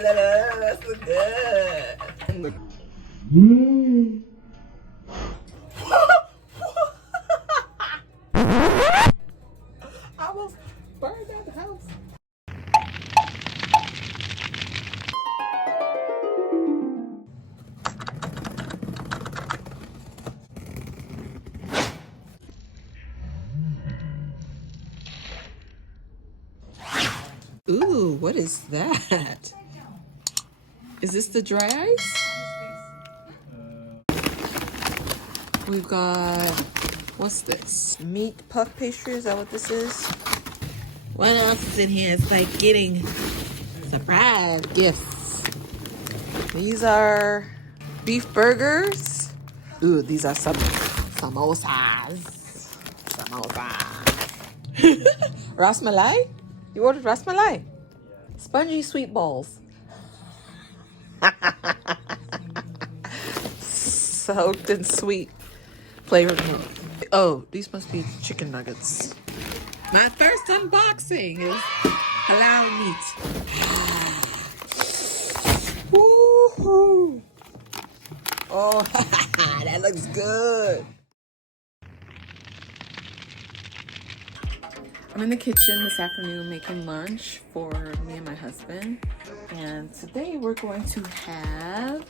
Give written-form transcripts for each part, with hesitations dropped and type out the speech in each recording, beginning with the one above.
That's so good. I almost burned down the house. Ooh, what is that? Is this the dry ice? We've got, what's this? Meat puff pastry, is that what this is? What else is in here? It's like getting surprise gifts. These are beef burgers. Ooh, these are some samosas. Ras malai? You ordered ras malai? Spongy sweet balls. Soaked in sweet flavored milk. Oh, these must be chicken nuggets. My first unboxing is halal meat. Woohoo! Oh, that looks good. I'm in the kitchen this afternoon making lunch for me and my husband. And today we're going to have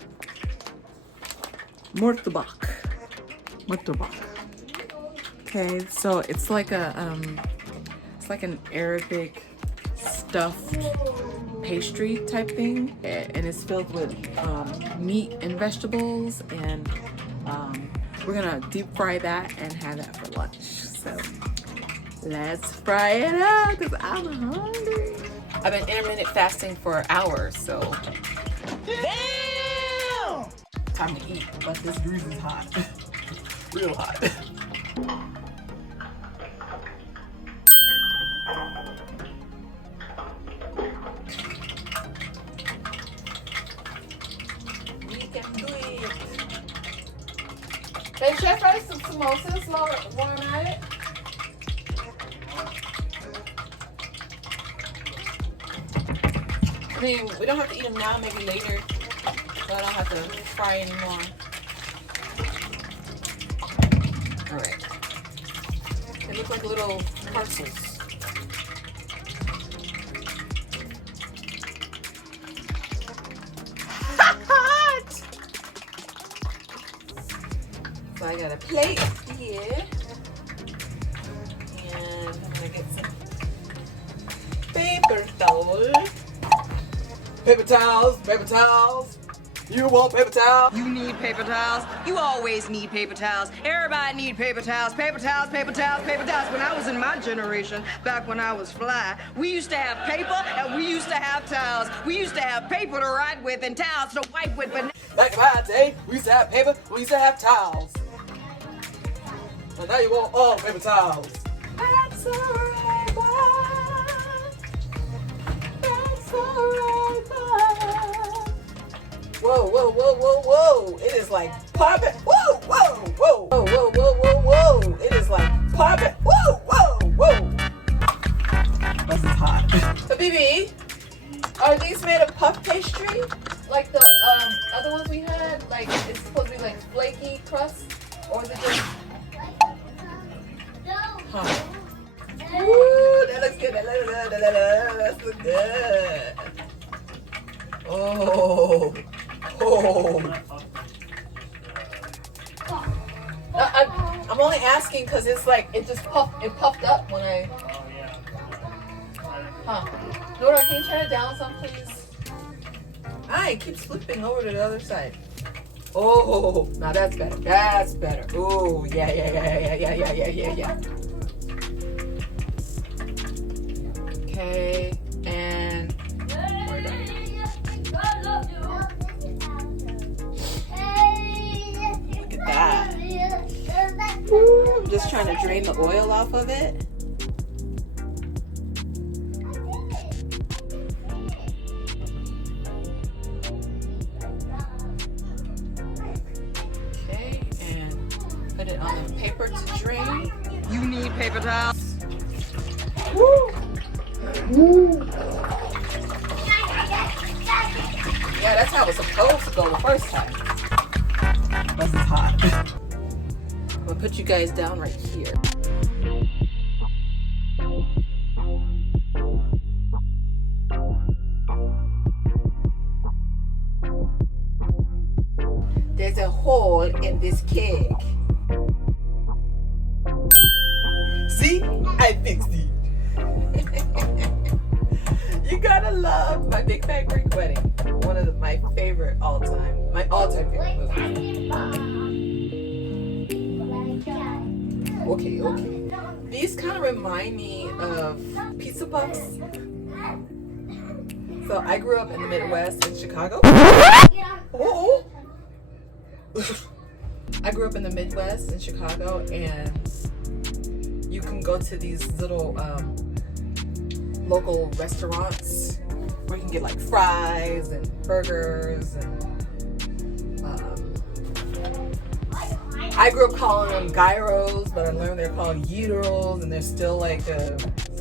murtabak. Okay, so it's like an Arabic stuffed pastry type thing, and it's filled with meat and vegetables, and we're gonna deep fry that and have that for lunch. So let's fry it up because I'm hungry. I've been intermittent fasting for hours, so damn! Time to eat, but this grease is hot. Real hot. We can do it. Hey, chef, fry some samosas while I'm at it. I mean, we don't have to eat them now, maybe later. So I don't have to fry anymore. Alright. They look like little parcels. Hot! So I got a plate here. And I'm gonna get some paper towels. Paper towels. You want paper towels? You need paper towels. You always need paper towels. Everybody need paper towels. Paper towels, paper towels, paper towels. When I was in my generation, back when I was fly, we used to have paper and we used to have towels. We used to have paper to write with and towels to wipe with, but back in my day, we used to have paper, we used to have towels. And now you want all paper towels. That's alright, boy. That's alright, boy. Whoa, whoa, whoa, whoa, whoa. It is like popping. Whoa, whoa, whoa. Whoa, whoa, whoa, whoa, whoa. It is like popping. Whoa, whoa, whoa. This is hot. So, BB, are these made of puff pastry? Like the other ones we had? Like, it's supposed to be like flaky crust? Or is it just... Huh. Ooh, that looks good. That looks good. Oh. Oh. I'm only asking because it's like it puffed up when I. Huh. Nora, can you turn it down some, please? It keeps flipping over to the other side. Oh, now that's better. That's better. Oh, yeah. Okay, and we're done. Look at that. Ooh, I'm just trying to drain the oil off of it. Okay, and put it on the paper to drain. you need paper towels. Woo! Woo! Yeah, that's how it's supposed to go the first time. This is hot. I'm gonna put you guys down right here. There's a hole in this cake. See? I fixed it. You gotta love My Big Fat Greek Wedding. One of my favorite all-time favorite movies. Okay. These kind of remind me of pizza puffs. So I grew up in the Midwest in Chicago. Oh. I grew up in the Midwest in Chicago, and you can go to these little local restaurants where you can get like fries and burgers, and I grew up calling them gyros, but I learned they're called gyros, and there's still like a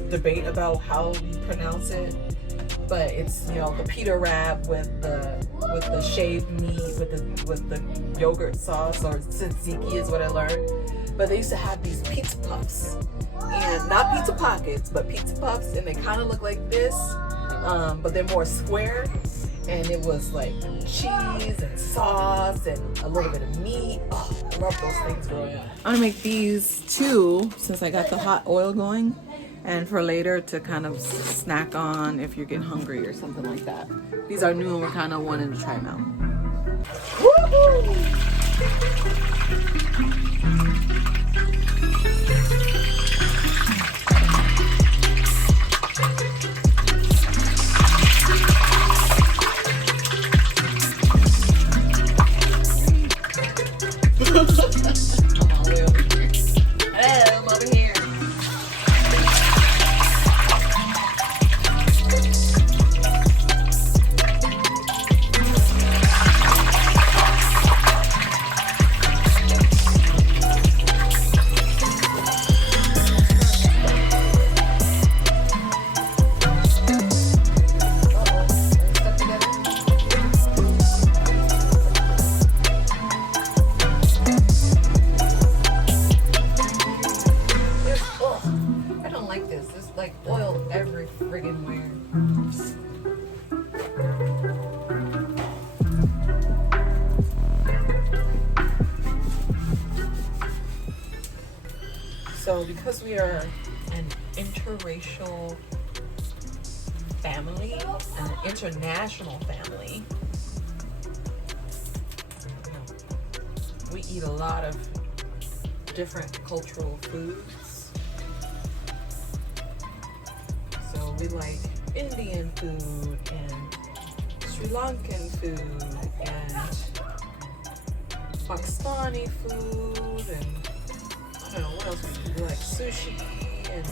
debate about how you pronounce it. But it's, you know, the pita wrap with the shaved meat with the yogurt sauce, or tzatziki is what I learned. But they used to have these pizza puffs, and not pizza pockets, but pizza puffs, and they kind of look like this, but they're more square. And it was like cheese and sauce and a little bit of meat. Oh, I love those things growing up. I'm gonna make these two since I got the hot oil going, and for later to kind of snack on if you're getting hungry or something like that. These are new and we're kind of wanting to try them out. Woo-hoo! I'm over here. Like oil every friggin' where. So because we are an interracial family, an international family, we eat a lot of different cultural foods. We like Indian food and Sri Lankan food and Pakistani food, and I don't know what else we do. We like sushi, and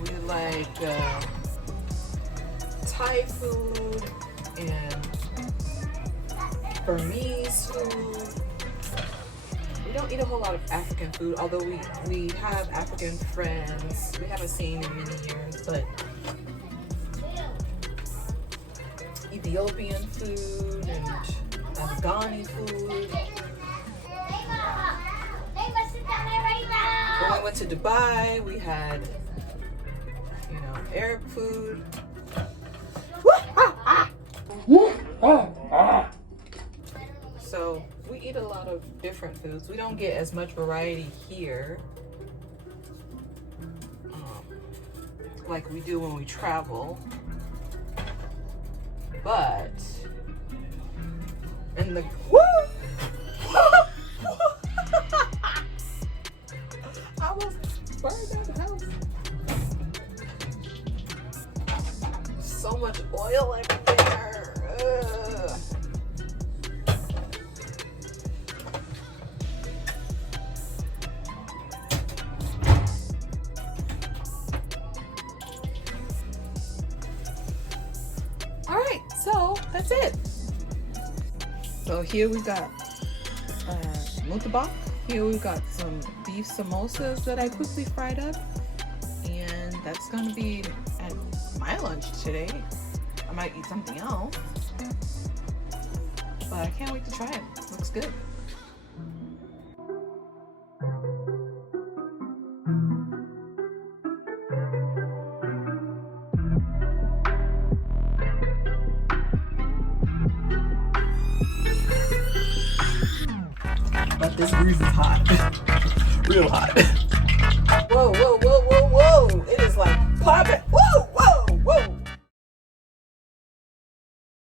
we like Thai food and Burmese food. We don't eat a whole lot of African food, although we have African friends we haven't seen in many years, but Ethiopian food and Afghani food. When we went to Dubai, we had, you know, Arab food. So we eat a lot of different foods. We don't get as much variety here like we do when we travel. But in the I almost burned down the house. So much oil everywhere. Ugh. So that's it. So here we got mutabak. Here we got some beef samosas that I quickly fried up, and that's gonna be at my lunch today. I might eat something else, but I can't wait to try it. Looks good. But this grease is hot. Real hot. Whoa, whoa, whoa, whoa, whoa. It is like popping.